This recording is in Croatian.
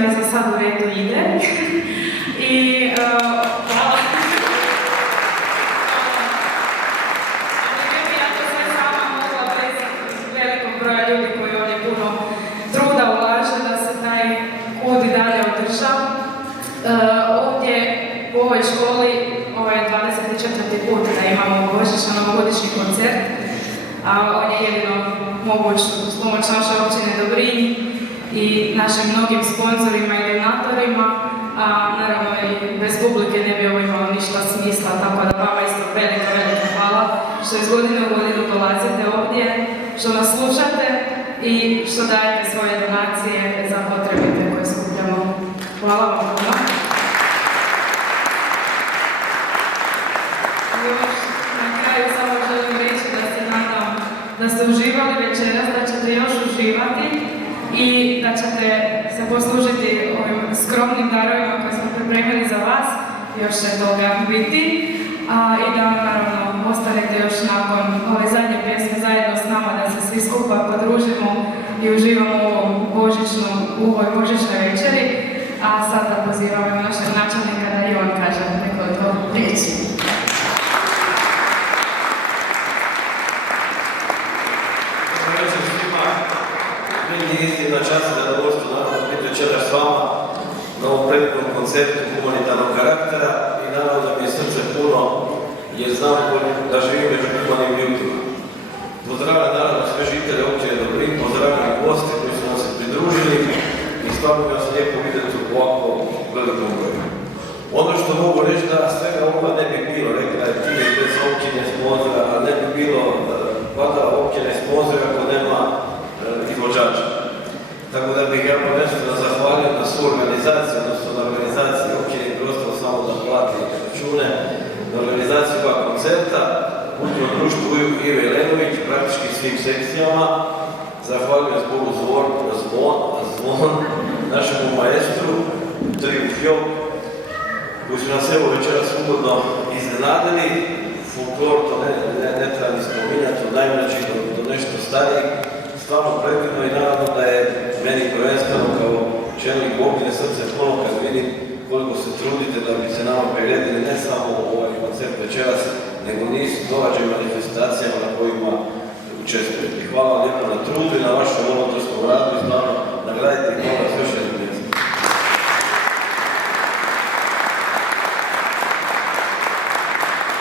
mi za sad u redu ide. I hvala. Ne bi ja to sve sama mogla bez velikog broja ljudi koji ovdje puno truda ulaže da se taj put i dalje održa. Ovdje u ovoj školi, ovo je 24. put da imamo božićni novogodišnji koncert, a on je jedino moguć uz pomoć naše općine Dobrinj i našim mnogim sponzorima i donatorima, a naravno i bez publike ne bi ovo imalo ništa smisla, tako da vama isto velika hvala što iz godine u godinu dolazite ovdje, što nas slušate i što dajete svoje donacije za potrebite koje skupljamo. Hvala vam puno. Još na kraju samo želim reći da se nadam da ste uživali večeras, da ćete još uživati i da ćete se poslužiti ovim skromnim darovima koje smo pripremili za vas, još će toga biti, i da naravno ostanete još nakon ove zadnje pjesme zajedno s nama, da se svi skupa podružimo i uživamo u ovoj božićnoj večeri, a sada pozivamo našeg načelnika da i on kaže nekoliko riječi. Meni je istina čast i zadovoljstvo naravno biti večeras s vama na ovom predivnom koncertu humanitarnog karaktera i naravno da mi je srce puno jer znam da živim među humanim ljudima. Pozdravljam naravno sve žitelje općine Dobrinj, pozdravljam i goste koji su nam se pridružili i stvarno vas lijepo vidjeti u ovako velikom broju. Ono što mogu reći da svega ovoga ne bi bilo, rekla je ti bez općine sponzora, a ne bi bilo valjda općine sponzora ako nema izvođača. Tako da bih ja prvenstveno zahvalio na svu organizaciju, odnosno na organizaciji općine i prostalo samo da plati račune, na organizaciju ovog koncerta, kulturnom društvu Ive Jelenović, praktički svim sekcijama. Zahvaljujem zboru Zvon, našemu maestru, Triumf Jop, koji su nas evo večeras ugodno iznenadili. Folklor, to ne treba ni spominjati, od najmlađih do nešto starijih. Stvarno predivno i naravno da je meni prvenstveno kao čelnik općine srce puno kad vidim koliko se trudite da bi se nama priredili ne samo ovaj koncert večeras, nego niz događaja i manifestacijama na kojima učestvujete. Hvala lijepo na trudu i na vašoj